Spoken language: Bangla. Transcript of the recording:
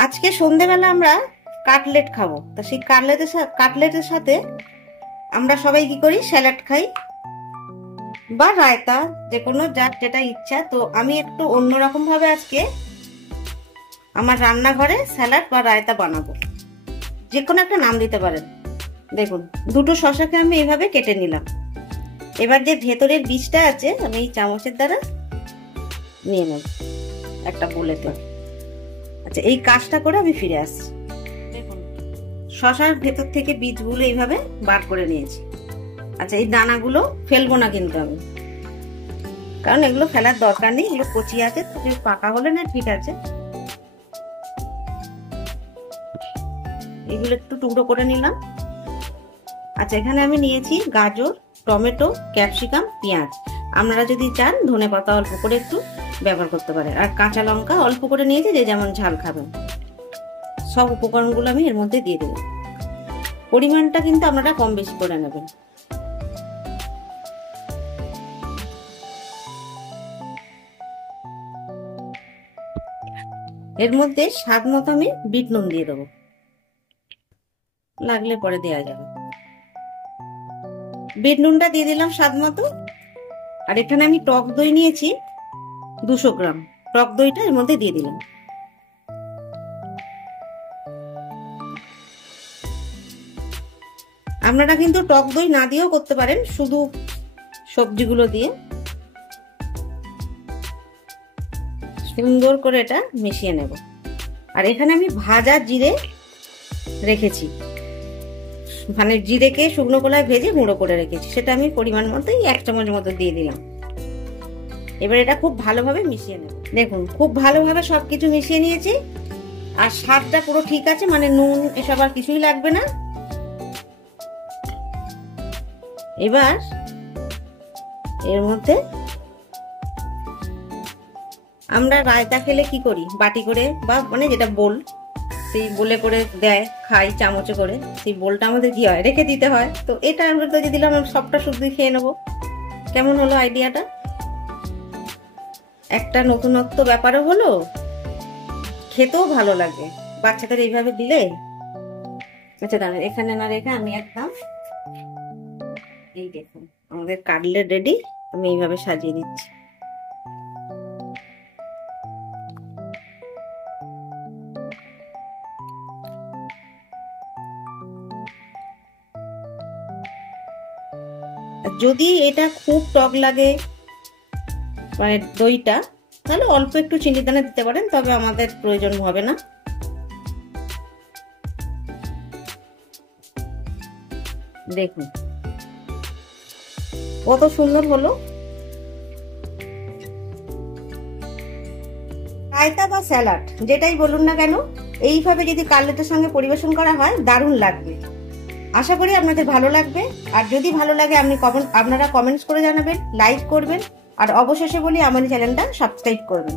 আজকে সন্ধ্যেবেলা আমরা কাটলেট খাবো। তা সেই কাটলেটের সাথে আমরা সবাই কি করি, স্যালাড খাই বা রায়তা, যে কোনো যার যেটা ইচ্ছা। তো আমি একটু অন্যরকম ভাবে আজকে আমার রান্নাঘরে স্যালাড বা রায়তা বানাবো। যে কোনো একটা নাম দিতে পারেন। দেখুন, দুটো শসাকে আমি এইভাবে কেটে নিলাম। এবার যে ভেতরের বীজটা আছে আমি এই চামচের দ্বারা নিয়ে নেব একটা বুলেতে। আচ্ছা, এই কাজটা করে আমি ফিরে আসছি। দেখুন, শসার ভেতর থেকে বীজগুলো এইভাবে বার করে নিয়েছি। আচ্ছা, এই দানাগুলো ফেলবো না কিন্তু আমি, কারণ এগুলো ফেলার দরকার নেই, এগুলো কচি আছে, পাকা হলে না ঠিক আছে। এগুলো একটু টুকরো করে নিলাম। আচ্ছা, এখানে আমি নিয়েছি গাজর, টমেটো, ক্যাপসিকাম, পেঁয়াজ। আপনারা যদি চান ধনেপাতা অল্প করে একটু ব্যবহার করতে পারেন, আর কাঁচা লঙ্কা অল্প করে নিয়েছি, যে যেমন ঝাল খাবেন। সব উপকরণগুলো আমি এর মধ্যে দিয়ে দেব। পরিমাণটা কিন্তু আপনারা কম বেশি করে নেবেন। এর মধ্যে স্বাদ মতো আমি বিট নুন দিয়ে দেবো, লাগলে পরে দেওয়া যাবে। বিট নুনটা দিয়ে দিলাম স্বাদ মতো। আর এখানে আমি টক দই নিয়েছি 200 গ্রাম। টক দইটা এর মধ্যে দিয়ে দিলাম। আপনারা কিন্তু টক দই না দিয়েও করতে পারেন, শুধু সবজিগুলো দিয়ে সুন্দর করে এটা মিশিয়ে নেব। আর এখানে আমি ভাজা জিরে রেখেছি, মানে জিরেকে শুকনো কলায় ভেজে গুঁড়ো করে রেখেছি, সেটা আমি পরিমাণ মতোই 1 চামচ মতো দিয়ে দিলাম। এবার এটা খুব ভালোভাবে মিশিয়ে নেব। দেখুন, খুব ভালোভাবে সবকিছু মিশিয়ে নিয়েছি। আর স্বাদটা পুরো ঠিক আছে, মানে নুন এসব আর কিছুই লাগবে না। এবার এর মধ্যে আমরা রায়তা খেলে কি করি, বাটি করে বা মানে যেটা বোল, সেই বোলে করে দেয়, খাই চামচে করে। সেই বোলটা আমাদের কি হয়, রেখে দিতে হয়। তো এটা আমরা তো দিলাম, আমরা সবটা শুধু খেয়ে নেবো। কেমন হলো আইডিয়াটা? একটা নতুনত্ব ব্যাপারও হলো, খেতেও ভালো লাগে বাচ্চাদের এইভাবে দিলে। আচ্ছা দাঁড়ান, এখানে না রেখে আমি একদম, এই দেখুন আমাদের কাটলেট রেডি। আমি এইভাবে সাজিয়ে দিচ্ছি। যদি এটা খুব টক লাগে মানে দইটা, তাহলে অল্প একটু চিনি দানা দিতে পারেন, তবে আমাদের প্রয়োজন হবে না। দেখুন কত সুন্দর হলো। রায়তা বা স্যালাড যেটাই বলুন না কেন, এইভাবে যদি কাটলেটের সঙ্গে পরিবেশন করা হয় দারুণ লাগবে। আশা করি আপনাদের ভালো লাগবে। আর যদি ভালো লাগে আপনারা কমেন্টস করে জানাবেন, লাইক করবেন, আর অবশেষে বলি আমার চ্যানেলটা সাবস্ক্রাইব করবেন।